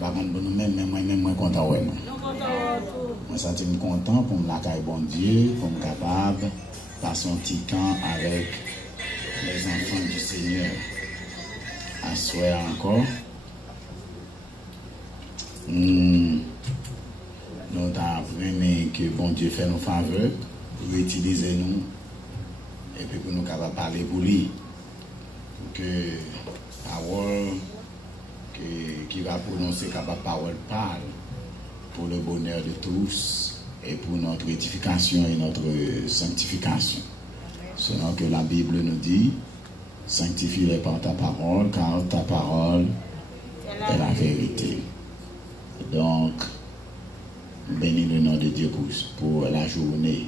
Par contre, pour nous-mêmes, moi-même, moi, content, ouais. Moi, ça, je suis content pour me la caille, bon Dieu, pour me capable de passer un petit temps avec les enfants du Seigneur. À souhait encore. Nous avons aimé que bon Dieu fait nos faveurs, pour utiliser nous, et puis pour nous capables parler pour lui. Que parole qui va prononcer capable parole parle pour le bonheur de tous et pour notre édification et notre sanctification. Selon que la Bible nous dit, sanctifie-les par ta parole, car ta parole est la vérité. Donc, bénis le nom de Dieu pour la journée.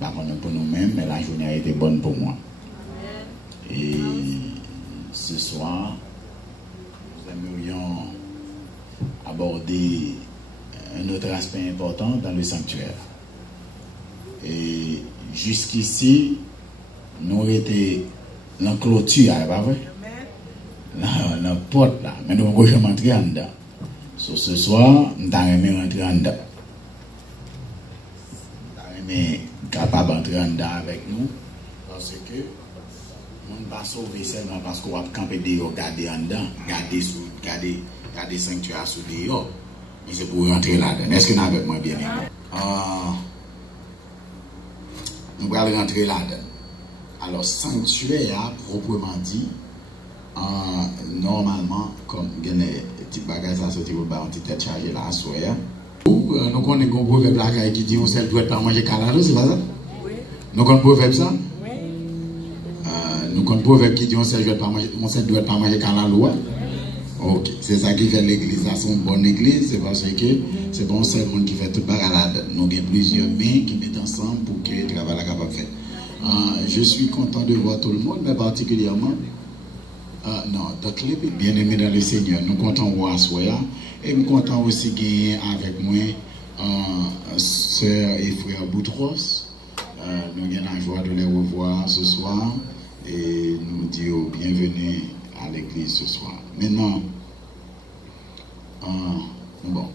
Pas pour nous-mêmes, mais la journée a été bonne pour moi. Et ce soir, nous aimerions aborder un autre aspect important dans le sanctuaire. Et jusqu'ici, nous étions dans la clôture, pas vrai? Dans la porte là, mais nous ne pouvons jamais entrer en dedans. So, ce soir, nous allons rentrer en dedans. Nous allons capable d'entrer en dedans avec nous parce que on ne va pas sauver seulement parce qu'on va camper dehors, garder en dedans, garder sanctuaire sous dehors. Mais c'est pour rentrer là-dedans. Est-ce que nous avec moi bien aimé? Nous allons rentrer là-dedans. Alors, sanctuaire, proprement dit, normalement, comme il y a des petits bagages à sortir pour une petite tête chargée là, à soir. Nous connaissons un proverbe là qui dit on ne doit pas manger calado, c'est pas ça? Oui. Nous connaissons un proverbe ça? Oui. Nous connaissons un proverbe qui dit on ne doit pas manger calado. Ok, c'est ça qui fait l'église. C'est une bonne église, c'est parce que c'est bon seul monde qui fait tout bagarre. Nous avons plusieurs mains qui mettent ensemble pour que le travail soit capable de faire. Je suis content de voir tout le monde, mais particulièrement, donc les bien-aimés dans le Seigneur, nous comptons voir Soya et nous comptons aussi gagner avec moi sœur et frère Boutros. Nous avons la joie de les revoir ce soir et nous dire bienvenue à l'église ce soir. Maintenant, bon,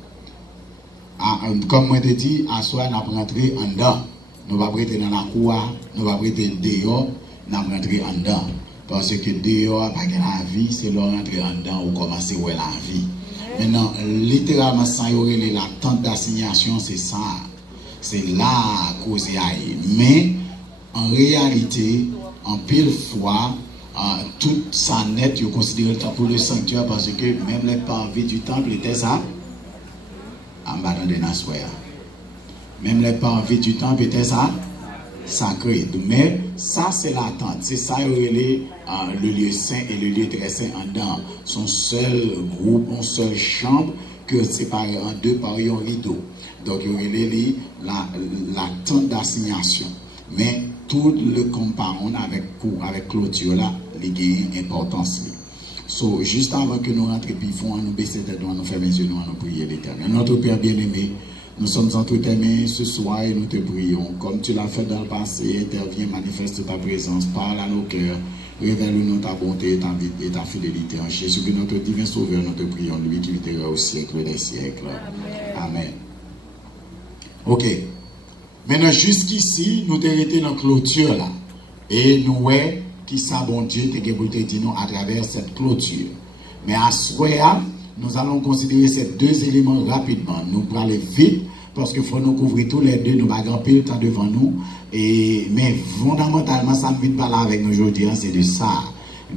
comme moi te dit, à soir, nous allons rentrer en dedans. Nous allons prêter dans la cour, nous allons prêter dehors, nous allons rentrer en dedans. Parce que dehors, pas la vie, c'est là rentrer en dedans ou commencer à voir la vie. Maintenant, littéralement, sans y avoir l'attente d'assignation, c'est ça. C'est là cause aille. Mais, en réalité, en pile fois, tout ça net, je considère le temps pour le sanctuaire parce que même les parvis du temple étaient ça. En bas de Nassoya. Même les parvis du temple étaient ça. Sacré. Mais ça, c'est l'attente. C'est ça, le lieu saint et le lieu très saint en dedans. Son seul groupe, une seule chambre que séparé en deux par un rideau. Donc, il y a l'attente d'assignation. Mais tout le comparant avec clôture là, il y a une importance. So, juste avant que nous rentrions, puis nous baisser tête, nous faire mes yeux, nous prier l'Éternel. Notre Père bien-aimé, nous sommes entretenus ce soir et nous te prions. Comme tu l'as fait dans le passé, interviens, manifeste ta présence, parle à nos cœurs, révèle-nous ta bonté et ta fidélité. En Jésus, notre divin Sauveur, nous te prions, lui qui vivra au siècle des siècles. Amen. Ok. Maintenant, jusqu'ici, nous avons été dans la clôture là. Et nous voyons qui ça, bon Dieu, te dit nous à travers cette clôture. Mais à ce moment, nous allons considérer ces deux éléments rapidement. Nous allons aller vite parce qu'il faut nous couvrir tous les deux. Nous allons gagner le temps devant nous. Mais fondamentalement, ça ne vient pas là avec nous aujourd'hui, c'est de ça.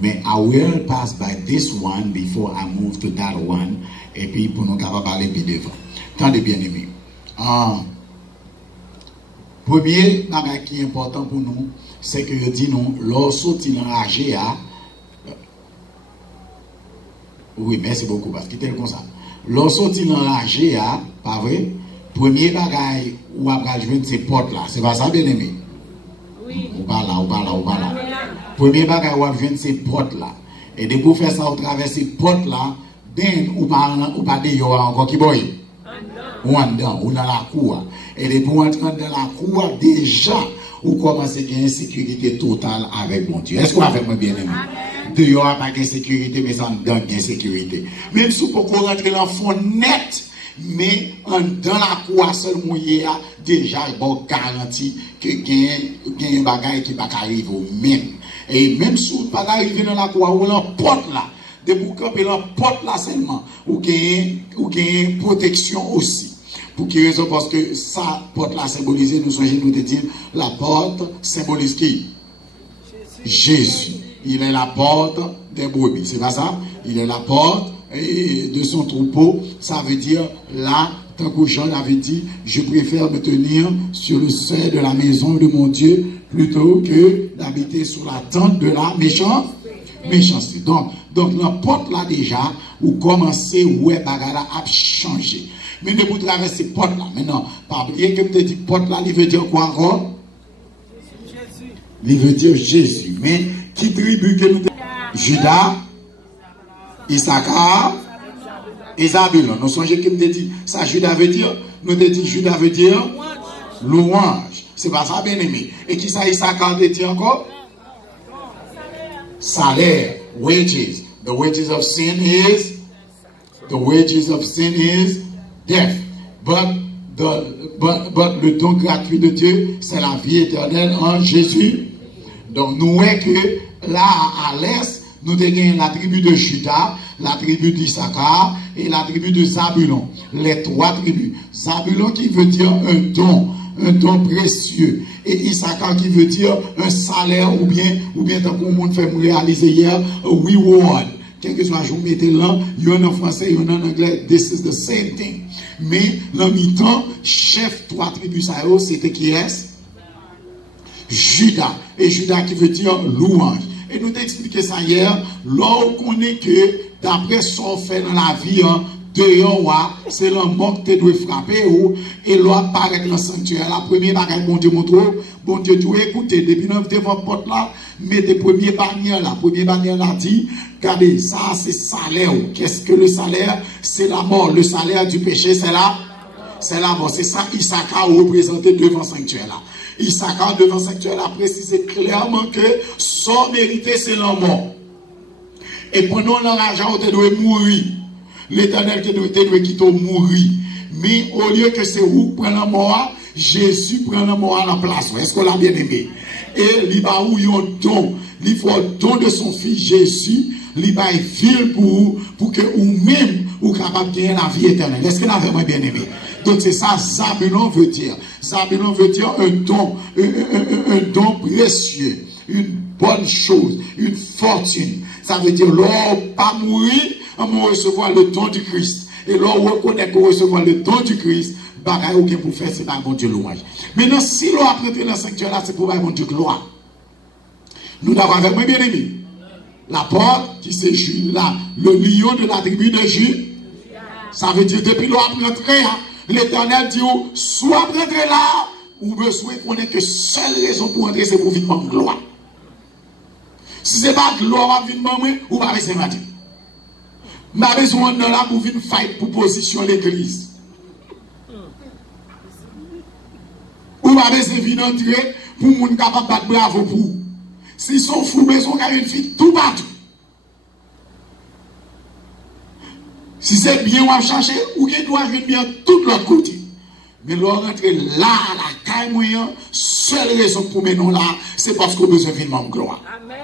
Mais I will pass by this one before I move to that one. Et puis pour nous capables parler puis devant. Tant de bien-aimés. Premier bagage qui est important pour nous, c'est que je dis nous, lorsque tu enragé à. Oui, merci beaucoup, parce que c'est comme ça. Lorsque tu enragé à, pas vrai? Premier bagage où après jouer ces portes là, c'est pas ça, bien aimé? Oui. Ou pas là. Premier bagage où après jouer ces portes là. Et de pour faire ça, au travers ces portes là, ben ou pas dehors encore qui boy? Ou en dedans, ou dans la cour. Et de pour entrer dans la cour, déjà, ou commencez à gagner une sécurité totale avec mon Dieu. Est-ce qu'on a fait moi bien aimé? Dehors, il n'y a pas de sécurité, mais en dedans, il y a sécurité. Même si vous pouvez rentrer dans le fond net, mais dans la cour, seulement, il y a déjà bon garantie que il y a un bagage qui ne va pas arriver au même. Et même si vous ne pouvez pas arriver dans la cour, ou dans la porte là, de vous camper dans la porte là seulement, ou qu'il y a une protection aussi. Pour quelle raison? Parce que ça, porte là symbolisée, nous sommes nous te dire, la porte symbolise qui? Jésus. Il est la porte des brebis, c'est pas ça? Il est la porte de son troupeau. Ça veut dire là, tant que Jean avait dit, je préfère me tenir sur le seuil de la maison de mon Dieu plutôt que d'habiter sous la tente de la méchanceté. Donc la porte là déjà, vous commencez, ouais, bagala a changé. Mais ne vous traversez porte là. Maintenant, pas oublier que je te dis porte là, il veut dire quoi encore? Jésus. Il veut dire Jésus. Mais qui tribu que nous Judas, Issachar et Zabulon. Nous songez que nous te dit ça Judas veut dire, nous te dit Judas veut dire louange. C'est pas ça bien aimé. Et qui ça Issachar te dit encore? Salaire, wages. The wages of sin is death. But le don gratuit de Dieu, c'est la vie éternelle en Jésus. Donc nous voyons que là à l'est, nous avons la tribu de Judas, la tribu d'Issachar et la tribu de Zabulon. Les trois tribus. Zabulon qui veut dire un don précieux. Et Issachar qui veut dire un salaire ou bien tant qu'on monde fait réaliser hier, a reward. Quel que soit, je vous mettez là, il y en a en français, il y en a en anglais, this is the same thing. Mais, dans mi-temps, chef trois tribus, ça c'était qui est? Judas. Et Judas qui veut dire louange. Et nous t'ai expliqué ça hier, là où on est que, d'après ce qu'on fait dans la vie, dehors, c'est le mort que tu dois frapper, et là, apparaître dans le sanctuaire. La première bagaille, bon Dieu montre, bon Dieu, tu écoutez, depuis devant votre porte là, mettez première bannière là. Première bannière là dit, regardez, ça c'est salaire. Qu'est-ce que le salaire? C'est la mort. Le salaire du péché, c'est la mort. C'est ça, Issachar représenté devant le sanctuaire là. Issachar devant le sanctuaire là, précisé clairement que son mérité, c'est la mort. Et pendant l'argent, tu dois mourir. L'Éternel qui doit quitter mourir. Mais au lieu que c'est vous prendre la mort, Jésus prend la mort à la place. Est-ce qu'on l'a bien aimé? Et il va où il y a un don. Il faut un don de son fils Jésus. Il va ville pour que vous-même, vous capable de gagner la vie éternelle. Est-ce qu'on l'a vraiment bien aimé? Donc c'est ça, Zabulon veut dire. Zabulon veut dire un don précieux, une bonne chose, une fortune. Ça veut dire, l'homme pas mourir, on recevoir le don du Christ. Et l'on reconnaît qu'on recevoir le don du Christ, bagaille aucun pour faire, c'est pas bon Dieu louange. Maintenant, si l'on a prêté dans le sanctuaire là, c'est pour bon Dieu gloire. Nous avons avec moi bien aimé. La porte qui c'est là, le lion de la tribu de Judas. Ça veut dire, depuis l'on a rentré, l'Éternel dit, soit rentré là, ou besoin qu'on ait que seule raison pour entrer, c'est pour vivre en gloire. Si ce n'est pas gloire à vivre en moi, ou pas besoin de dire. Je n'ai besoin de là pour venir fight pour position l'église. Ou pas besoin de venir entrer pour moun capable de battre bravo pour. Si son fou besoin qu'il y ait une fille tout partout. Si c'est bien ou à chercher, ou qu'il doit venir bien tout l'autre côté. Mais l'on rentre là, à la caille moyen, seule raison pour mener là, c'est parce qu'on a besoin de venir en gloire. Amen.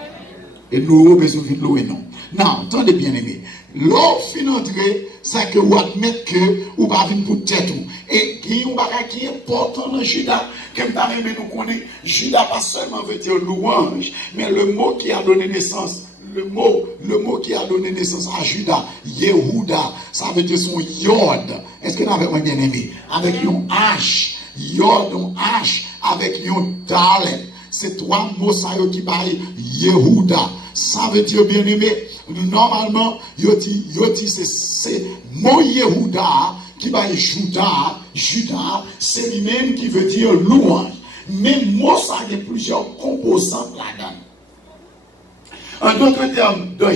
Et nous avons besoin de louer non. Non, attendez bien aimé. L'eau fin entrer, c'est que vous admettez que vous pas venir pour tête. Et il y a un bagage qui est important dans Judas, comme nous connaissons, Judas pas seulement veut dire louange, mais le mot qui a donné naissance, le mot qui a donné naissance à Judas, Yehuda, ça veut dire son yod. Est-ce que vous avez bien aimé? Avec un H, yod, un H, avec un dalet. C'est trois mots qui parlent Yehuda. Ça veut dire bien aimé. Normalement, yoti c'est mot Yehuda qui parle Judas, c'est lui-même qui veut dire louange. Mais mot ça a plusieurs composantes là-dedans. En d'autres termes, de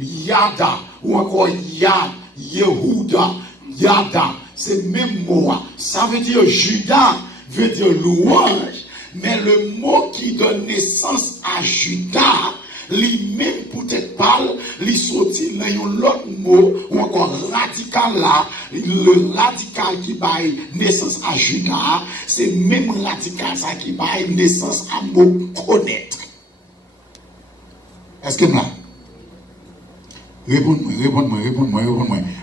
Yada, ou encore Yad, Yehuda, Yada, c'est le même mot. Ça veut dire Judas, veut dire louange, mais le mot qui donne naissance à Judas lui-même peut-être parle, lui sorti dans un autre mot, ou encore radical là, le radical qui baille naissance à Judas, c'est même radical ça qui baille naissance à mot connaître. Est-ce que là? Réponds-moi.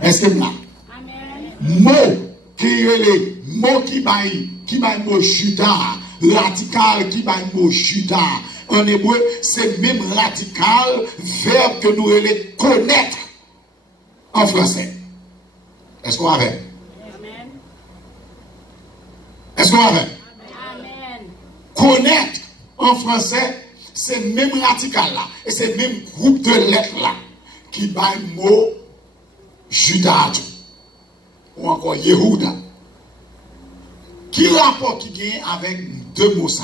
Est-ce que là? Mot qui est les mots qui baille mot Judas, radical qui baille mot Judas. En hébreu, c'est même radical, verbe que nous allons connaître en français. Est-ce qu'on va faire? Est-ce qu'on va faire? Connaître en français, c'est même radical là. Et c'est même groupe de lettres là qui baille mot Judas ou encore Yehuda. Qui rapport qui gagne avec deux mots ça?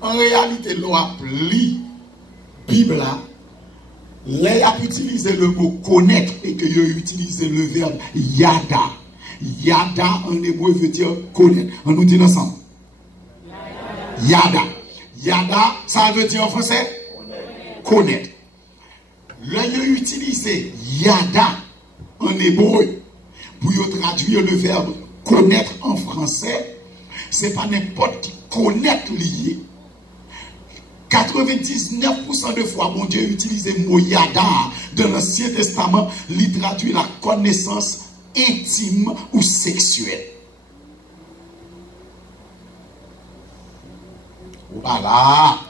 En réalité, l'on a pris Bible là, l'on a utilisé le mot connaître et que l'on a utilisé le verbe yada. Yada en hébreu veut dire connaître. On nous dit ensemble. Yada. Yada, ça veut dire en français connaître. L'on a utilisé yada en hébreu pour traduire le verbe connaître en français. C'est pas n'importe qui connaître lié. 99% de fois, mon Dieu utilise le mot yada dans l'Ancien Testament, il traduit la connaissance intime ou sexuelle. Voilà.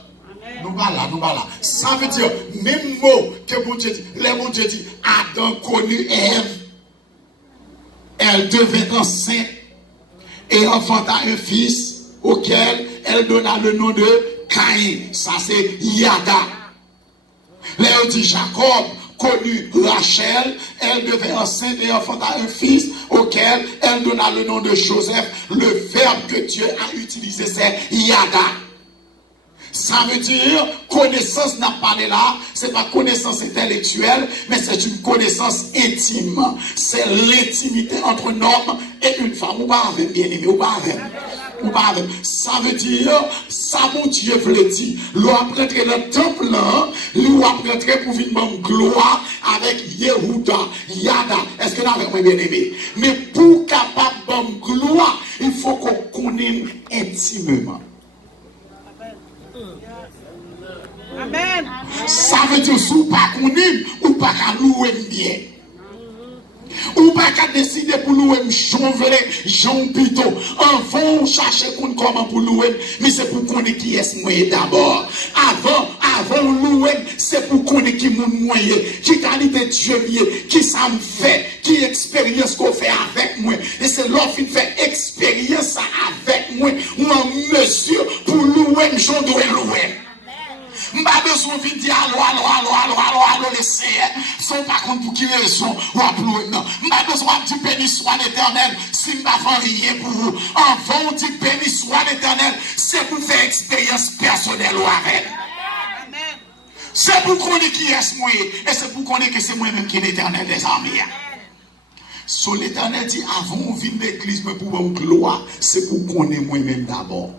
Nous voilà. Ça veut dire, même mot que mon Dieu dit, mon Dieu dit, Adam connut Ève, elle devint enceinte et enfanta un fils auquel elle donna le nom de Caïn. Ça c'est Yada. Léo dit Jacob connut Rachel, elle devint enceinte et enfanta un fils auquel elle donna le nom de Joseph. Le verbe que Dieu a utilisé c'est Yada. Ça veut dire, connaissance n'a pas là, c'est pas connaissance intellectuelle, mais c'est une connaissance intime. C'est l'intimité entre un homme et une femme. Ou pas avec bien aimé, ou pas avec. Ça veut dire, ça mon Dieu veut dire, l'on a prêté le temple là, l'on a prêté pour venir en gloire avec Yehuda, Yada. Est-ce que vous avez bien aimé? Mais pour capable de gloire, il faut qu'on connaisse intimement. Amen. Ça veut dire si vous ne connaissez pas, ou pas louer bien. Ou pas décider pour louer Jean Pito. Avant chercher comment pour louer, mais c'est pour connaître qui est moi d'abord. Avant louer, c'est pour connaître qui mon moyen, qui qualité Dieu qui ça me fait, qui expérience qu'on fait avec moi. Et c'est l'offre qui fait expérience avec moi, ou en mesure pour louer, j'en dois louer. M'a besoin de dire allô, laissez. Sans par contre pour qui raison ou appeler non. M'a besoin de dire béni soit l'Éternel. Si m'a fait rien pour vous. Avant de dire béni soit l'Éternel, c'est pour faire expérience personnelle ou avec. C'est pour connaître qui est moi et c'est pour connaître que c'est moi-même qui est l'Éternel des armées. So l'Éternel dit avant on vient l'église mais pour une gloire, c'est pour connaître moi-même d'abord.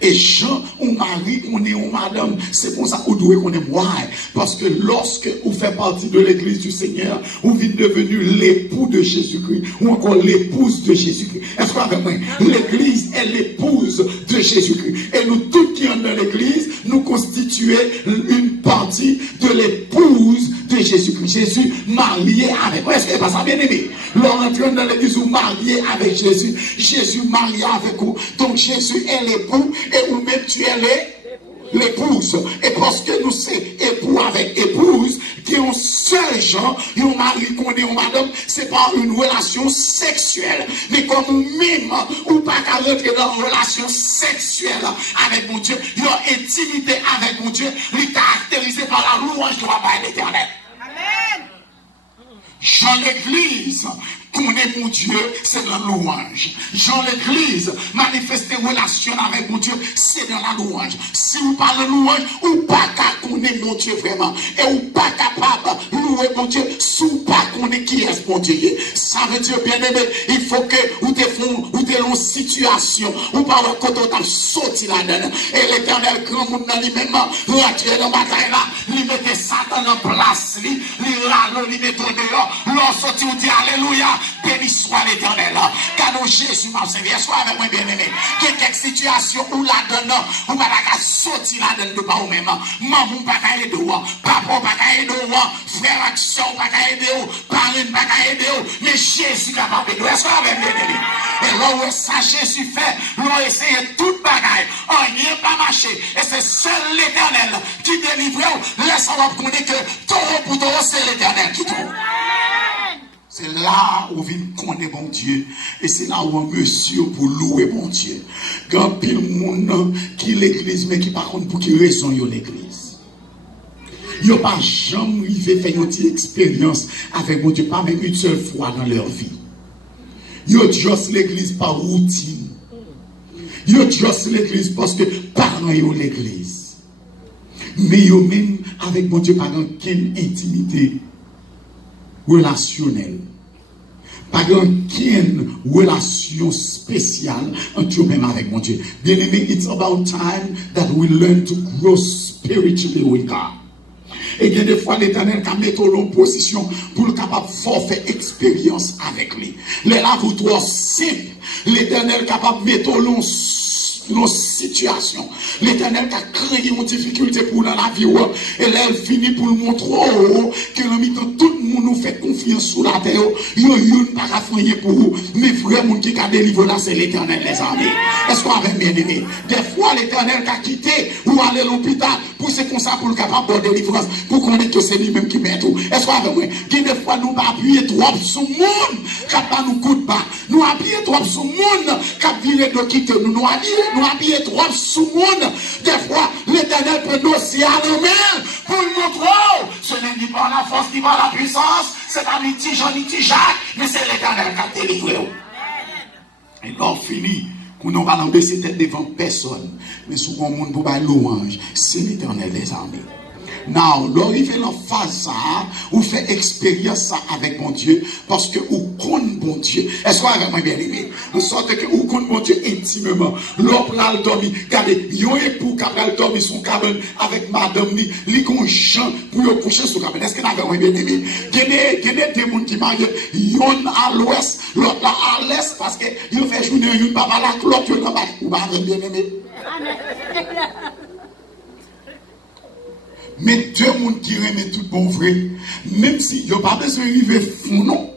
Et Jean, ou mari, on est ou madame, c'est pour ça qu'on doit connaître moi. Parce que lorsque vous faites partie de l'église du Seigneur, vous êtes devenu l'époux de Jésus-Christ, ou encore l'épouse de Jésus-Christ. Est-ce que avec moi? L'église est l'épouse de Jésus-Christ. Et nous, tous qui sommes dans l'église, nous constituons une partie de l'épouse de Jésus-Christ. Jésus marié avec. Est-ce que c'est pas ça, bien aimé? L'entrée dans l'église, vous marié avec Jésus. Jésus marié avec vous. Donc Jésus est l'époux. Et vous-même tu es l'épouse. Et parce que nous sommes époux avec épouse, qui ont seul genre, un mari qu'on est une madame, c'est pas une relation sexuelle. Mais comme nous-mêmes, ou pas qu'à rentrer dans une relation sexuelle avec mon Dieu, une intimité avec mon Dieu, est caractérisée par la louange de l'Éternel. Amen. Jean l'église, connaître mon Dieu, c'est dans la louange. Jean l'église, manifester relation avec mon Dieu, c'est dans la louange. Si vous parlez de louange, ou pas qu'à connaître mon Dieu vraiment, et ou pas capable de louer mon Dieu, sous pas connaître qui est mon Dieu. Ça veut dire, bien aimé, il faut que vous te dans une situation, ou pas quand on a sorti là-dedans, et l'Éternel, grand monde dans lui-même, rentrer dans la bataille là, lui mettre Satan en place, lui râle, lui mettre dehors, l'on sorti, on dit Alléluia, béni soit l'Éternel. Car nous, Jésus m'a servi, soit avec moi, bien aimé. Quelques situations où là-dedans, on va pas sortir là-dedans de pas ou même. Maman, pas qu'à aider, papa, pas qu'à aider, frère, soeur, pas qu'à aider, parrain, pas qu'à aider, mais Jésus est capable de nous. Est-ce qu'on va bien aimé? Et là où ça Jésus fait, l'on essaye toute bagaille, on n'y est pas marché. Et c'est seul l'Éternel qui délivre. Laisse-moi connaître que taureau pour taureau, c'est l'Éternel qui trouve. C'est là où vient connaître bon Dieu. Et c'est là où un monsieur pour louer bon Dieu. Quand pile monde qui l'église, mais qui par contre pour qui raison yo l'église. Yo pas jamais arrivé faire une expérience avec bon Dieu, pas même une seule fois dans leur vie. Yo juste l'église par routine. Yo juste l'église parce que parents yo l'église. Mais yo même avec bon Dieu pas aucune intimité relationnelle. Pas aucune relation spéciale entre nous-mêmes avec mon Dieu. Bien aimé, it's about time that we learn to grow spiritually with God. Et bien des fois, l'Éternel a mis en position pour le capable de faire expérience avec lui. Les là, vous trop simple. L'Éternel est capable de mettre nos situations. L'Éternel a créé une difficulté pour dans la vie. Et là, elle finit pour le montrer que tout le monde nous fait confiance sous la terre. Il n'y a pas faire pour vous. Mais vraiment, qui a délivré là, c'est l'Éternel, les amis. Est-ce qu'on avait bien aimé? Des fois, l'Éternel a quitté ou aller à l'hôpital pour c'est comme ça pour le capable de délivrance. Pour qu'on ait que c'est lui-même qui met tout. Est-ce qu'on avait bien? Des fois, nous appuyons trop sur le monde. Qui pas nous coûte pas. Nous appuyons trop sur le monde. Qui vient de quitter nous. Nous appuyons trop sur le monde. Des fois, l'Éternel peut nous aussi à nous-mêmes pour nous montrer. Ce n'est ni par la force ni par la puissance. C'est pas ni Jean ni Jacques, mais c'est l'Éternel qui a délivré. Et là, on finit. Qu'on n'a pas baisser tête devant personne. Mais souvent, le monde pour la louange, c'est l'Éternel des armées. Now, l'arrivée en phase ça, ou fait expérience ça avec mon Dieu, parce que ou connaît bon Dieu. Est-ce qu'on a vraiment bien aimé? De sorte que ou connaît bon Dieu intimement. L'homme là, dormi, regardez, yon époux qui a dormi son cabane avec madame, li kon chant pour yon coucher sur cabane. Est-ce qu'on a vraiment bien aimé? Il y a des gens qui marient, yon à l'ouest, l'autre là à l'est, parce que yon fait journée, yon pas là, l'autre yon là-bas. Ou pas bien aimé? Mais deux mondes qui remettent tout bon vrai, même si il n'y a pas besoin d'arriver fou, non.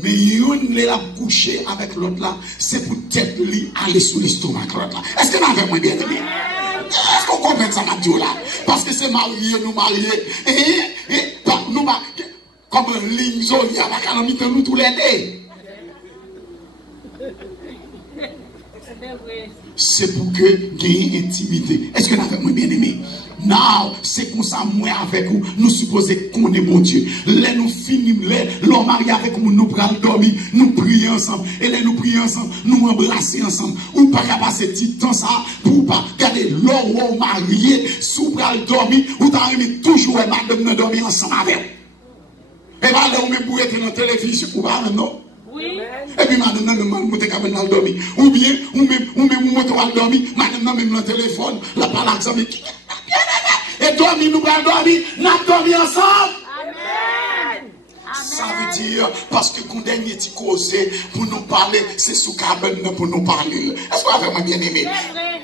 Mais il est là couché avec l'autre là, c'est pour tête lui aller sous l'estomac l'autre là. Est-ce que nous avons bien aimé? Est-ce qu'on comprend ça, Mathieu là? Parce que c'est marié, nous mariés, et nous mariés, comme un ligne zone, il y a pas qu'à nous tous les deux. C'est pour que gagner intimité. Est-ce que nous avons bien aimé? Non, c'est comme ça, moi avec vous, nous supposons qu'on est bon Dieu. Là, nous finissons, l'homme marié avec nous, nous prenons dormir, nous prions ensemble. Et là, nous prions ensemble, nous embrassons ensemble. Ou pas qu'à passer petit temps ça, pour pas garder l'homme marié, sous pral dormir, ou t'as aimé toujours, madame, nous dormir ensemble avec vous. Et bien, là, on met pour être dans la télévision, ou pas, non? Oui. Et puis, madame, nous monter quand même dans le dormir. Ou bien, ou même, monter dans le dormir, madame, même dans le téléphone, la parole examen. Et dormir, nous allons dormir, nous allons dormir ensemble. Amen. Ça veut dire, parce que quand dernier petit causé pour nous parler, c'est sous cabane pour nous parler. Est-ce qu'on a vraiment bien aimé?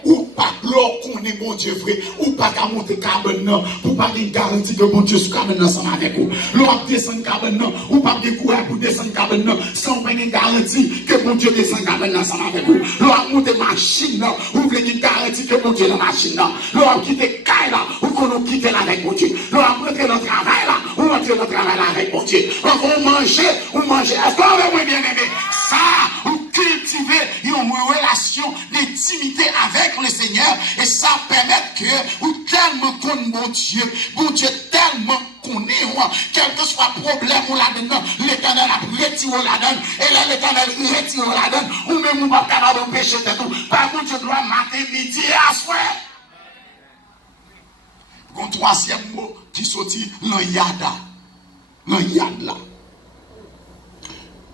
Ou pas, qu'on est bon Dieu vrai, ou pas qu'à monter cabane, pour pas qu'il garantit que bon Dieu sous cabane ensemble avec vous. L'on descend cabane, ou pas qu'il courage pour descendre cabane, sans pas qu'il garantit que bon Dieu descend cabane ensemble avec vous. L'on monte machine, ou voulez qu'il garantit que bon Dieu est la machine. L'on quitte caille là, ou qu'on nous quitte là avec bon Dieu. L'on rentre dans le travail là, ou rentre dans le travail là avec bon Dieu. On mange. Est-ce qu'on a bien aimé? Ça, ou cultiver une relation d'intimité avec le Seigneur, et ça permet que ou tellement qu'on bon Dieu tellement qu'on est, quel que soit problème ou là-dedans, l'Éternel a retire la donne. Et là, l'Éternel retire la donne. Ou même nous pas capable d'empêcher tout. Par contre, je dois matin, midi et à soir. Un troisième mot qui sortit dans Yada. Dans Yad là.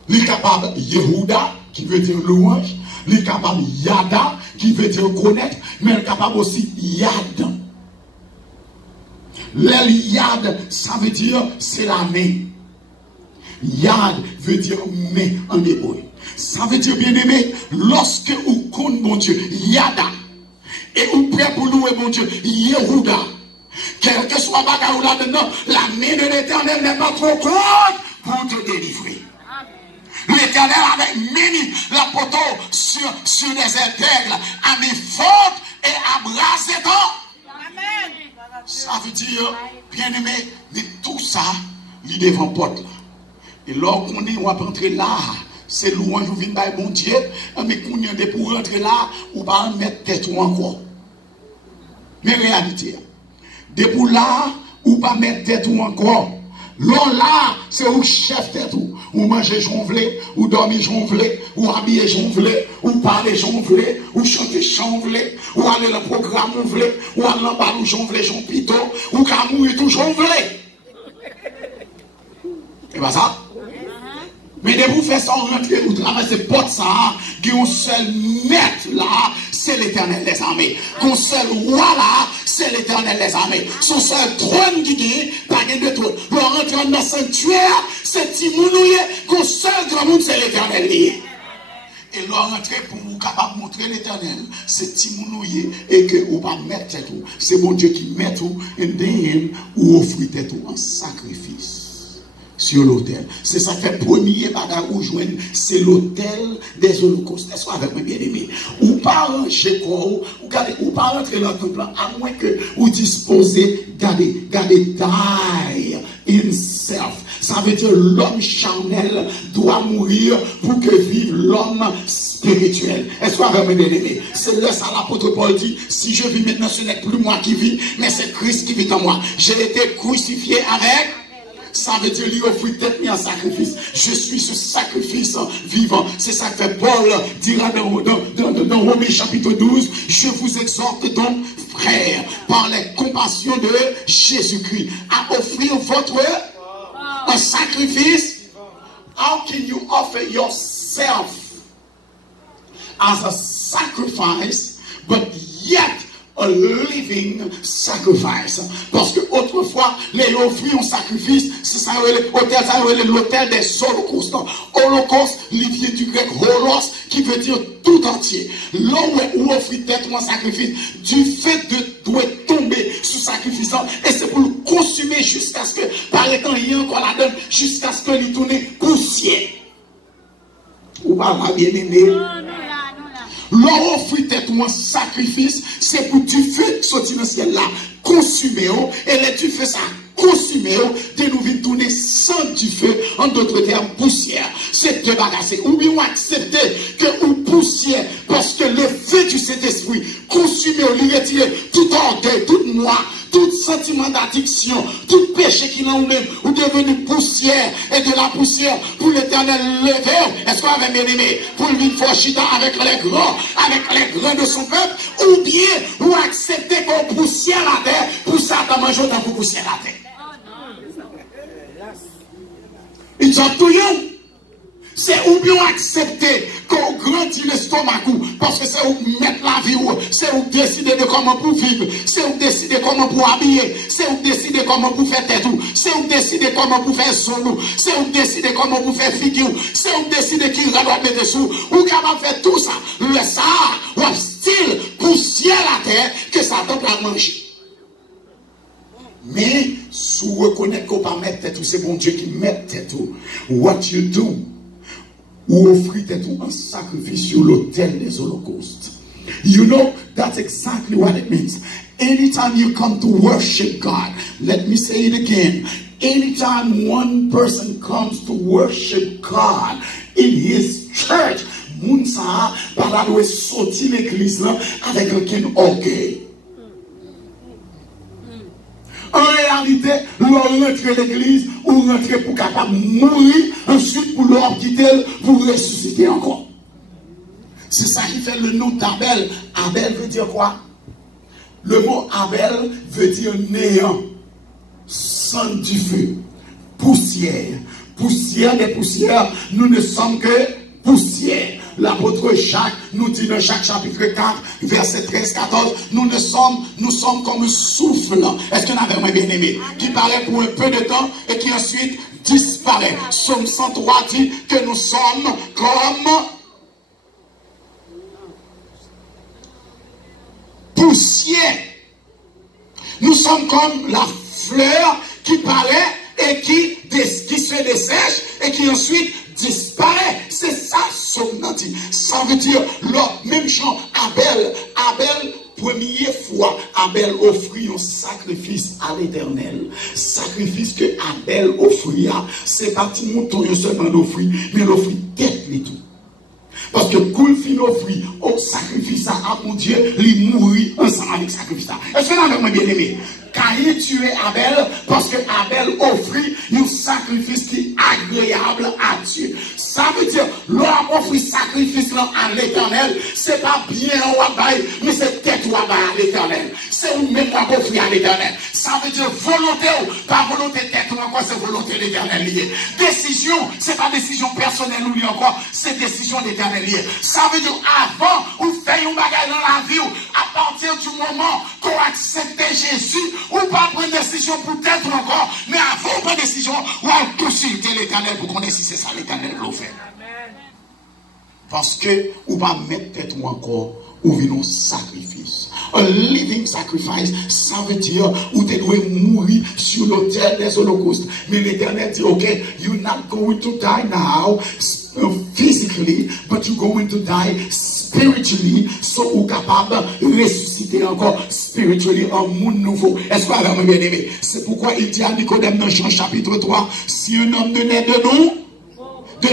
Il est capable Yehuda, qui veut dire louange. Il est capable Yada, qui veut dire connaître. Mais il est capable aussi Yad. L'Yad, ça veut dire c'est la main. Yad veut dire main en hébreu. Ça veut dire bien aimé, lorsque vous connaissez mon Dieu, Yada, et vous prêt pour louer mon Dieu, Yehuda, quel que soit bagarre là-dedans, la main de l'Éternel n'est pas trop courte pour te délivrer. L'Éternel avait mis la poteau sur les intègres, a mis forte et a brasé tout. Amen. Ça veut dire, bien aimé, mais tout ça, il est devant porte là. Et lorsqu'on est, on va rentrer là, c'est louange, vous venez par bon Dieu, mais qu'on est pour rentrer là, ou pas mettre tête ou encore. Mais réalité, depuis là, ou pas mettre tête ou encore. Là, c'est où chef tête ou. Ou manger jonvelé, ou dormir jonvelé, ou habiller jonvelé, ou parler jonvelé, ou chanter jonvelé, ou aller le programme jonvelé, ou aller en bas jonvelé, jonpito, ou qu'à mourir tout jonvelé. C'est pas ça? Mais de vous faire ça rentrer, vous traversez porte ça, qui ont seul maître là, c'est l'Éternel des armées. Qu'on seul roi là, c'est l'Éternel des armées. Son seul trône qui dit, pas de trône. Vous rentrez dans le sanctuaire, c'est Timounouye, qu'on seul grand monde, c'est l'Éternel lié. Et leur rentrer pour vous capable de montrer l'Éternel, c'est Timounouye, et que vous pas mettre tout. C'est mon Dieu qui met tout, et derrière, ou offrir tout en sacrifice. Sur l'autel. C'est ça qui fait premier bagage ou joindre, c'est l'autel des holocaustes. Est-ce avec moi bien aimé? Ou pas rentrer quoi, ou pas rentrer dans ton plan, à moins que vous disposez, gardez, die in self. Ça veut dire l'homme charnel doit mourir pour que vive l'homme spirituel. Est-ce avec moi bien aimé? C'est là ça l'apôtre Paul dit, si je vis maintenant, ce n'est plus moi qui vis, mais c'est Christ qui vit en moi. J'ai été crucifié avec. Ça veut dire lui offrir tête mis en sacrifice. Je suis ce sacrifice vivant. C'est ça que fait Paul dira dans Romains chapitre 12. Je vous exhorte donc, frères, par les compassions de Jésus-Christ, à offrir votre un sacrifice. How can you offer yourself as a sacrifice, but yet a living sacrifice? Parce que autrefois, les offrir un sacrifice, c'est ça, l'autel des holocaustes. Holocauste, il vient du grec holos, qui veut dire tout entier. L'homme où offrir tête ou un sacrifice, du fait de doit tomber sous sacrifice, et c'est pour le consumer jusqu'à ce que, par étant rien encore la donne, jusqu'à ce que il tourne poussière. Ou pas bien aimé. Leur offrir tête ou un sacrifice, c'est pour du feu qui sortit dans le ciel là, consumer, et là tu fais ça, consumer, de nous venir tourner sans du feu, en d'autres termes, poussière. C'est de bagasser, ou bien accepter que ou poussière, parce que le feu du Saint-Esprit, consumer, lui retirer tout orgueil, tout moi, tout sentiment d'addiction, tout péché qui n'a même, ou devenu poussière, et de la poussière pour l'Éternel lever. Est-ce qu'on avait bien aimé pour le vivre forchita avec les grands de son peuple, ou bien ou accepter qu'on poussière la terre pour ça t'as mangé autant pour poussière la terre. Ils ont tout yon. C'est ou bien accepter qu'on grandit l'estomac, parce que c'est où mettre la vie, c'est où décider de comment pour vivre, c'est où décider comment pour habiller, c'est où décider comment pour faire tête, c'est où décider comment pour faire son, c'est où décider comment pour faire figure, c'est où décider qui va mettre dessous, ou capable faire tout ça, le ça, ou style poussière la terre, que ça tombe à manger. Mais, si vous reconnaissez qu'on ne peut pas mettre tête, c'est bon Dieu qui met tête, what you do, ou offrir tout un sacrifice sur l'autel des holocaustes. You know, that's exactly what it means. Anytime you come to worship God, let me say it again. Anytime one person comes to worship God in his church, Mounsa, par la doit sortir l'église là avec un orgueil. En réalité, l'on rentre l'église ou rentre pour capable mourir, ensuite pour l'on invité pour ressusciter encore. C'est ça qui fait le nom d'Abel. Abel veut dire quoi? Le mot Abel veut dire néant, sang du feu, poussière. Poussière des poussières, nous ne sommes que poussière. L'apôtre Jacques nous dit dans Jacques chapitre 4, verset 13-14, nous sommes comme souffle. Est-ce qu'il y en avait un bien aimé? Qui paraît pour un peu de temps et qui ensuite disparaît. Psaume 103 dit que nous sommes comme poussière. Nous sommes comme la fleur qui paraît et qui se dessèche et qui ensuite disparaît. C'est ça, somnanti. Ça veut dire, le même chant, Abel, première fois, Abel offrit un sacrifice à l'Éternel. Sacrifice que Abel offrit, c'est pas petit mouton seulement l'offrit, mais l'offrit tête et tout. Parce que quand il offrit au sacrifice à mon Dieu, il mourit ensemble avec le sacrifice. Est-ce que vous avez bien aimé? Caïn tuait Abel parce que Abel offrit un sacrifice qui est agréable à Dieu. Ça veut dire, l'homme offrit sacrifice à l'Éternel, c'est pas bien au wabaye, mais c'est tête wabaye à l'Éternel. C'est où même qu'on offrit à l'Éternel. Ça veut dire volonté ou pas volonté tête ou encore c'est volonté l'Éternel liée. Décision, c'est pas décision personnelle ou liée encore, c'est décision l'Éternel liée. Ça veut dire avant, ou fait un bagage dans la vie, à partir du moment qu'on accepte Jésus, ou pas prendre décision pour tête encore, mais avant de prendre décision, ou à consulter l'Éternel pour connaître si c'est ça l'Éternel l'a fait. Parce que, ou pas mettre tête ou encore, ou venons sacrifice. A living sacrifice, ça veut dire où tu dois mourir sur l'autel des holocaustes. Mais l'Éternel dit, ok, you're not going to die now physically, but you're going to die spiritually, so ou capable de ressusciter encore spiritually un monde nouveau. Est-ce que vous avez bien aimé? C'est pourquoi il dit à Nicodème dans Jean chapitre 3, si un homme ne naît de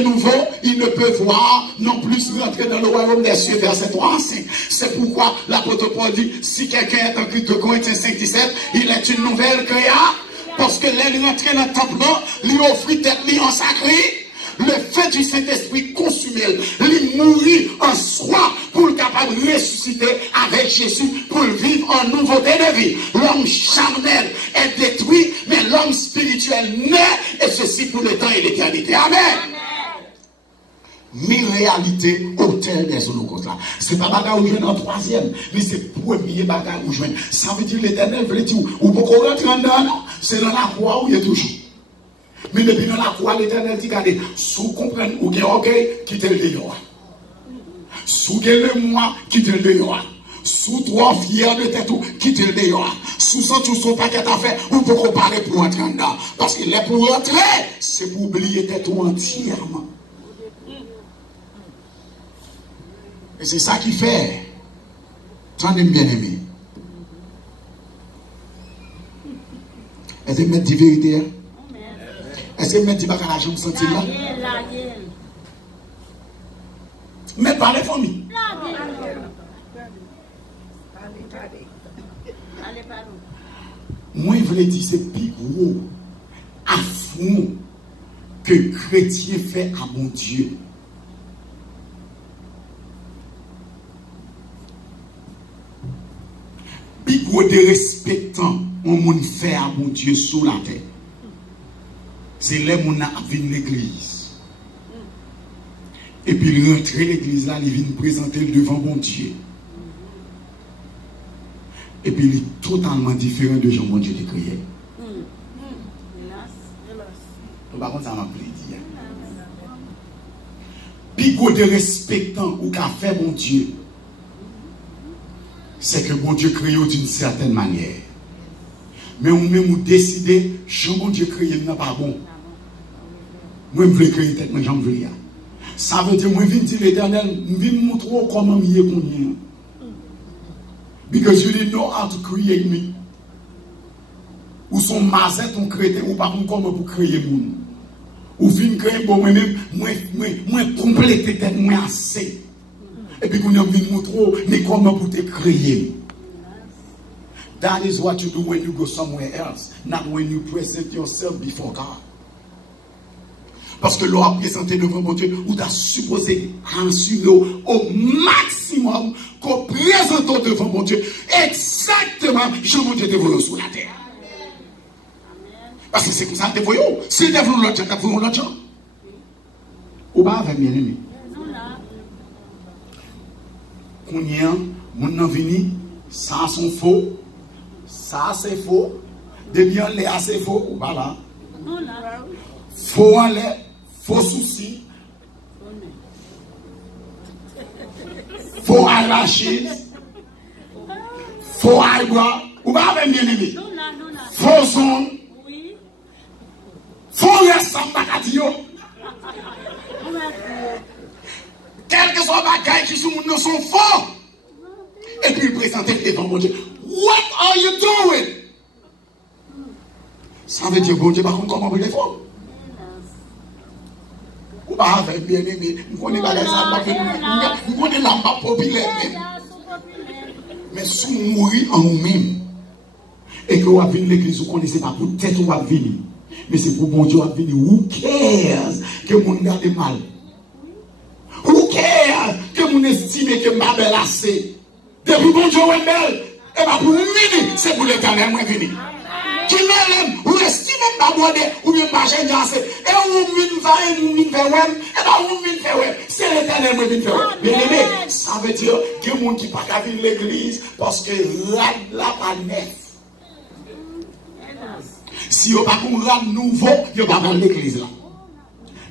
nouveau, il ne peut voir non plus rentrer dans le royaume des cieux, verset 3 à 5. C'est pourquoi l'apôtre Paul dit, si quelqu'un est en Christ, de Corinthiens 5, 17, il est une nouvelle création, parce que l'elle rentre dans le temple, lui offrit tête, lui en sacré, le fait du Saint-Esprit consumé, lui mourir en soi pour le capable de ressusciter avec Jésus pour vivre en nouveauté de vie. L'homme charnel est détruit, mais l'homme spirituel naît, et ceci pour le temps et l'éternité. Amen. Mais réalité, hôtel des holocaustes là. C'est pas bagarre où je viens en troisième, mais c'est premier bagarre où je viens. Ça veut dire l'Éternel veut dire, ou pourquoi rentrer en dedans, non? C'est dans la croix où il est toujours. Mais depuis dans la croix, l'Éternel dit, regardez, si vous comprenez, ou bien ok, quittez le dehors. Si vous le moi, quittez le dehors. Sous trois fiers de tête, quittez le dehors. Sous ça, tout son paquet à faire, ou pourquoi parler pour entrer en dedans? Parce qu'il est pour entrer, c'est pour oublier tête entièrement. Et c'est ça qui fait. Tendez bien aimé. Est-ce que vous mettez la vérité? Est-ce que vous mettez la jambe sentir là? Mais par les familles. Moi, je voulais dire, c'est plus gros affront que chrétien fait à mon Dieu. Plus de respectant on monde fait à mon Dieu sous la terre. C'est là où on a vu l'église. Et puis il rentre l'église là, il vient présenter devant mon Dieu. Et puis il est totalement différent de Jean mon Dieu de créé. Par contre, ça m'a plaisir. Plus de respectant ou qu'a fait mon Dieu, c'est que mon Dieu crée d'une certaine manière. Mais on même décidé, je mon Dieu créé n'est pas bon. Moi, je veux créer tête, moi, j'en veux. Ça veut dire, moi, je viens dire l'Éternel, je viens montrer comment je suis connu. Because you didn't know how to create me. Ou son mazette, on crée, ou pas comment pour créer le monde. Ou fin créer, bon, moi-même, moi, compléter tête, moi, assez. Et puis, on a vu montrer, mais comment pour te créer. That is what you do when you go somewhere else, not when you present yourself before God. Parce que l'on a présenté devant mon Dieu, ou t'as supposé assurer au maximum qu'on présente devant mon Dieu exactement je mon Dieu dévoilé sur la terre. Parce que c'est comme ça que dévoilé. Si le dévoilé l'autre, t'as voulu l'autre gens. Ou pas avec bien aimé. Qu'on y a, mon nom vini, ça sont faux, ça c'est faux, de bien les assez faux, ou pas là. Faux en l'air. Faux soucis, faux arracher, faux aïe-bois, ou pas avec bien aimé, faux son, faux ressemble à Kadio. Quel que soit le bagage qui sont faux, et puis présenter devant mon Dieu. What are you doing? Ça veut dire, bon Dieu, par contre, comment vous les faux? Ou pas avec bien aimé, nous connaissons pas les armes, nous connaissons l'arme populaire. Mais si nous mourons en nous-mêmes, et que vous venez l'église, vous ne connaissez pas pour tête où vous venez, mais c'est pour bon Dieu vous venez. Who cares que vous regardez mal? Who cares que vous estimez que ma belle assez? Depuis bon Dieu est belle, et pas pour venir, c'est pour l'éternel moi venir. Qui m'aime, ou estime pas border, ou bien pas gêner, et ou mine va et ou mine fait ouais, et pas ou mine fait ouais, c'est l'éternel moi vient faire. Bien aimé, ça veut dire que les gens qui ne peuvent pas venir l'église parce que là pas neuf. Si vous n'avez pas un rad nouveau, vous n'avez pas l'église là.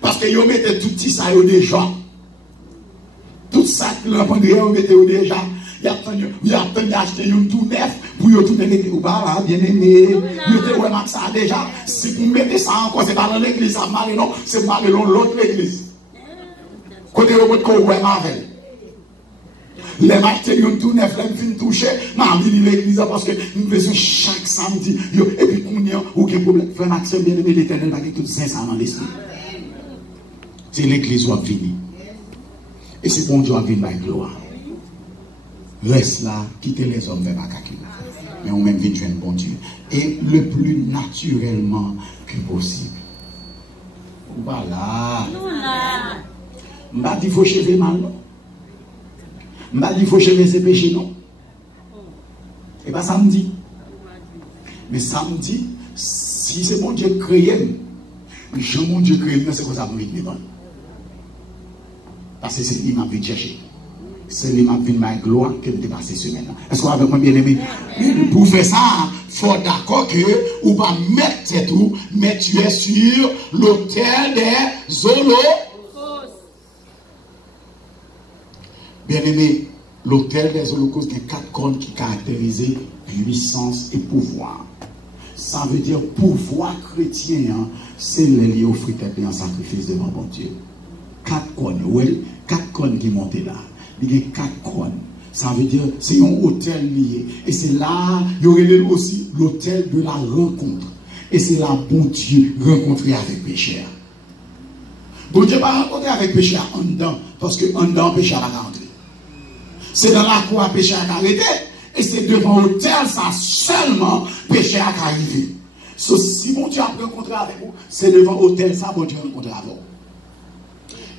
Parce que vous mettez tout petit ça déjà. Tout ça que vous mettez déjà. Il y a acheté un tout neuf pour vous tourner l'église. Ou pas, bien aimé. Vous mettez ça déjà. Si vous mettez ça encore, ce n'est pas dans l'église, ça mal non, c'est mal dans l'autre église. Côté vous mettez quoi, avec. Les matins, tout neuf, les films touchés, je vais l'église parce que nous faisons chaque samedi. Et puis, qu'on y a aucun problème. Frère Maxime, bien aimé, l'éternel va tout sincèrement dans l'esprit. C'est l'église qui va venir. Et c'est bon Dieu va venir avec gloire. Reste là, quittez les hommes vers Bakaki. Mais on même vient joindre bon Dieu. Et le plus naturellement que possible. Voilà. Je ne dis pas qu'il faut chever mal, non? Je ne dis pas qu'il faut chever ses péchés, non? Et pas samedi. Mais samedi, si c'est mon Dieu créé, Jean mon Dieu créé, c'est comme ça que je vais venir. Parce que c'est lui qui m'a vu chercher. C'est lui qui m'a vu ma gloire que je dépasse ce semaine. Est-ce que vous avez moi bien aimé? Pour faire ça, il faut d'accord que vous ne pas mettre tête ou, mais tu es sur l'autel des holocaustes. Bien aimé, l'autel des holocaustes, il y a 4 cornes qui caractérisent puissance et pouvoir. Ça veut dire pouvoir chrétien, hein, c'est lié au fruit et en sacrifice devant bon Dieu. 4 cornes, oui, 4 cornes qui montent là. Il y a 4 cornes. Ça veut dire c'est un hôtel lié. Et c'est là, il y aurait aussi l'hôtel de la rencontre. Et c'est là, bon Dieu, rencontrer avec pécheur. Bon Dieu va rencontrer avec pécheur en dedans, parce que en dedans, pécheur va rentrer. C'est dans la cour, pécheur a arrêté. Et c'est devant l'hôtel, ça seulement, pécheur a arrivé. So, si bon Dieu a rencontré avec vous, c'est devant l'hôtel, ça, bon Dieu a rencontré avec vous.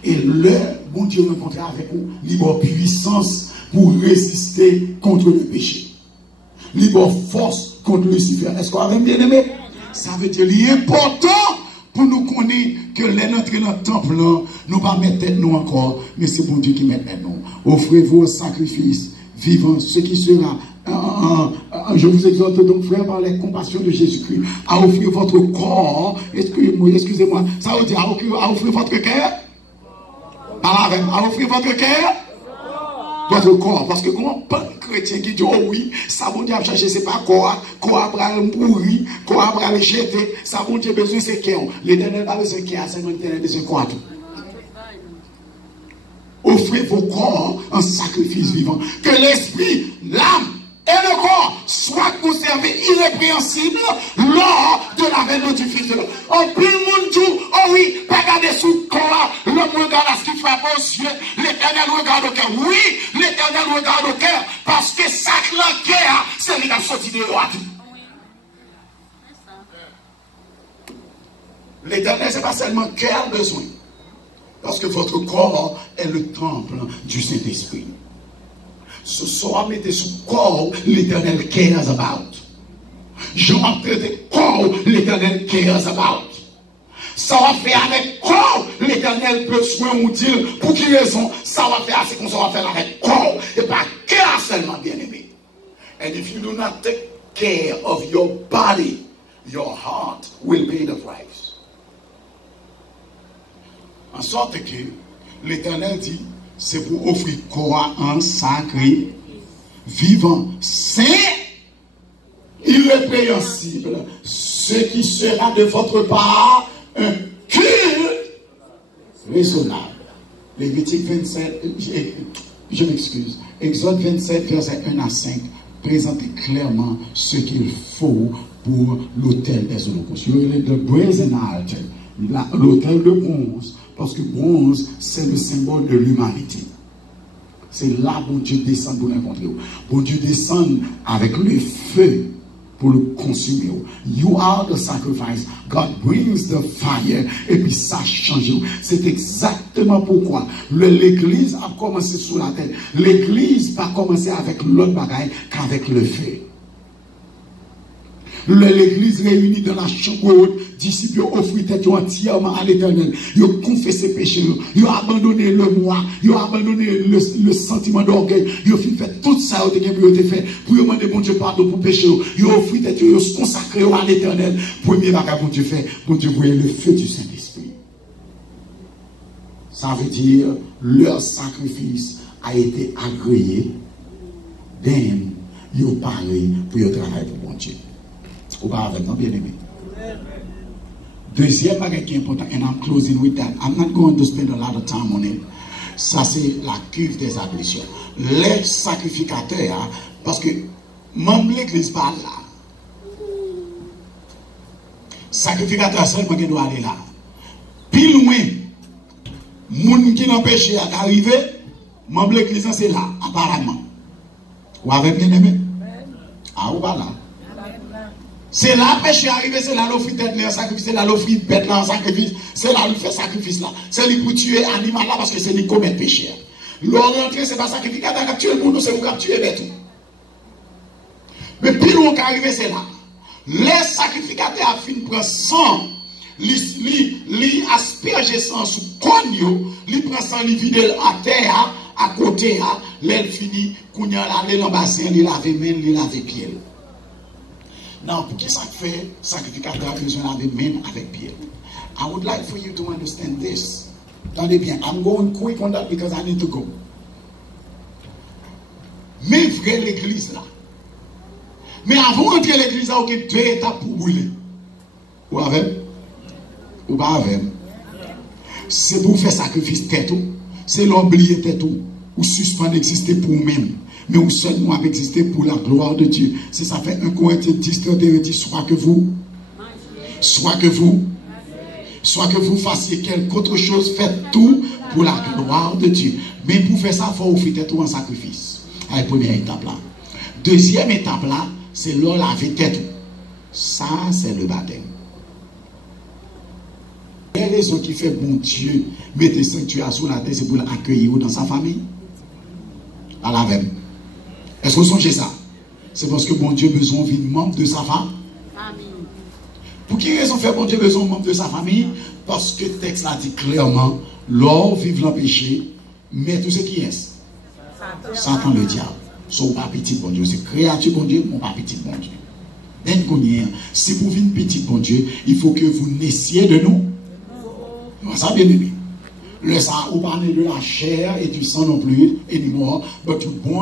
Et le bon Dieu rencontré avec vous, libre puissance pour résister contre le péché. Libre force contre Lucifer. Est-ce qu'on a bien aimé? Ça veut dire qu'il est important pour nous connaître que les notre dans le temple, nous ne pas mettre tête nous encore, mais c'est bon Dieu qui met tête nous. Offrez-vous un sacrifice vivant, ce qui sera. Je vous exhorte donc, frère, par la compassion de Jésus-Christ, à offrir votre corps. Excusez-moi, ça veut dire à offrir votre cœur. Parlez avec, à offrir votre cœur, votre corps. Parce que comment pas un chrétien qui dit, oh oui, ça bon Dieu a cherché, c'est pas corps, corps a pourri, corps a jeté, ça bon Dieu besoin c'est cœur. L'éternel n'a pas besoin de cœur, c'est l'éternel a besoin de corps. Offrez vos corps en sacrifice vivant. Que l'esprit, l'âme et le corps soient conservés irrépréhensibles lors de l'avènement du Fils de l'homme. En plus, le monde dit, oh oui, pas garder sous le corps, l'homme regarde à ce qu'il frappe aux yeux, l'éternel regarde au cœur. Oui, l'éternel regarde au cœur, parce que ça que le cœur, c'est lui qui a sorti de l'eau. L'éternel, ce n'est pas seulement quel besoin. Parce que votre corps est le temple du Saint-Esprit. Ce soir, mettez sous corps, l'éternel cares about. Je m'entends corps, l'éternel cares about. Ça va faire avec corps, l'éternel besoin ou dire, pour qui raison, ça va faire, c'est qu'on va faire avec corps, et pas cœur seulement, bien aimé. And if you do not take care of your body, your heart will pay the price. En sorte que l'Éternel dit, c'est pour offrir corps en sacré, vivant, saint, irrépréhensible, ce qui sera de votre part un culte raisonnable. Lévitique 27, je m'excuse, Exode 27, verset 1 à 5, présente clairement ce qu'il faut pour l'autel des holocaustes. Il y a le brazen altar, l'autel de bronze, parce que bronze, c'est le symbole de l'humanité. C'est là où Dieu descend pour rencontrer. Bon Dieu descend avec le feu pour le consumer. You are the sacrifice. God brings the fire. Et puis ça change. C'est exactement pourquoi l'église a commencé sous la terre. L'église n'a pas commencé avec l'autre bagaille qu'avec le feu. L'église réunie dans la chambre haute, disciples ont offert tête entièrement à l'Éternel. Ils ont confessé péché, ils ont abandonné le moi, ils ont abandonné le sentiment d'orgueil, ils ont fait tout ça pour faire, pour demander bon Dieu pardon pour péché. Ils ont offert tête, ils ont consacré à l'Éternel. Premier bagage bon Dieu fait, bon Dieu voyait le feu du Saint-Esprit. Ça veut dire leur sacrifice a été agréé. Then, ils ont parlé pour le travail pour bon Dieu. Ou pas avec nous, bien aimé. Deuxième bagage qui est important, and I'm closing with that. I'm not going to spend a lot of time on it. Ça, c'est la cuve des ablutions. Les sacrificateurs, parce que même l'église parle là. Sacrificateur seulement qui doit aller là. Puis loin, moun qui n'a péché à arriver, même l'église c'est là, apparemment. Ou avec bien aimé? Ah, ou pas là? C'est là le péché arrivé, c'est là l'offrir tête en sacrifice, c'est là l'offrir bête en sacrifice, c'est là le fait sacrifice là. C'est lui pour tuer animal là parce que c'est lui qui commet péché. L'or rentré, c'est pas sacrificateur qui a tué pour nous, c'est vous qui a tué bête. Mais puis l'on qui arrivé, c'est là. Les sacrificateurs a fini prendre sang, li asperger sang sous cogno, li prend sang, li vide à terre, à côté, l'aile fini, kounya la dans bassin, li lave main, li lave pied. Now, pour qui ça fait, sacrificateur a besoin laver main avec pied. I would like for you to understand this. Attendez bien, I'm going quick on that because I need to go. Mais vrai l'église là. Mais avant d'entrer l'église, il y a deux étapes pour brûler. Ou avec? Ou pas avec? C'est pour faire sacrifice tête. C'est l'oublier tête. Ou suspendre d'exister pour vous-même. Mais ou seulement exister pour la gloire de Dieu. Si ça fait 1 Corinthiens 10, dit soit que vous fassiez quelque autre chose, faites tout pour la gloire de Dieu. Mais pour faire ça, il faut offrir tout en sacrifice. C'est la première étape là. Deuxième étape là, c'est l'eau laver tête. Ça, c'est le baptême. La raison qui fait bon Dieu mettre sanctuaire sur la terre, c'est pour l'accueillir dans sa famille. À la même. Est-ce que vous songez ça? C'est parce que bon Dieu a besoin d'un membre de sa famille. Pour quelle raison fait bon Dieu besoin d'un membre de sa famille? Parce que le texte l'a dit clairement, l'or vive le péché, mais tout ce qui est Satan le diable. Son pas petit bon Dieu, c'est créature bon Dieu, mon pas petit bon Dieu. Si vous venez petit bon Dieu, il faut que vous naissiez de nous. Ça bien aimé. Le sang, ou pas de la chair et du sang non plus, anymore, but you born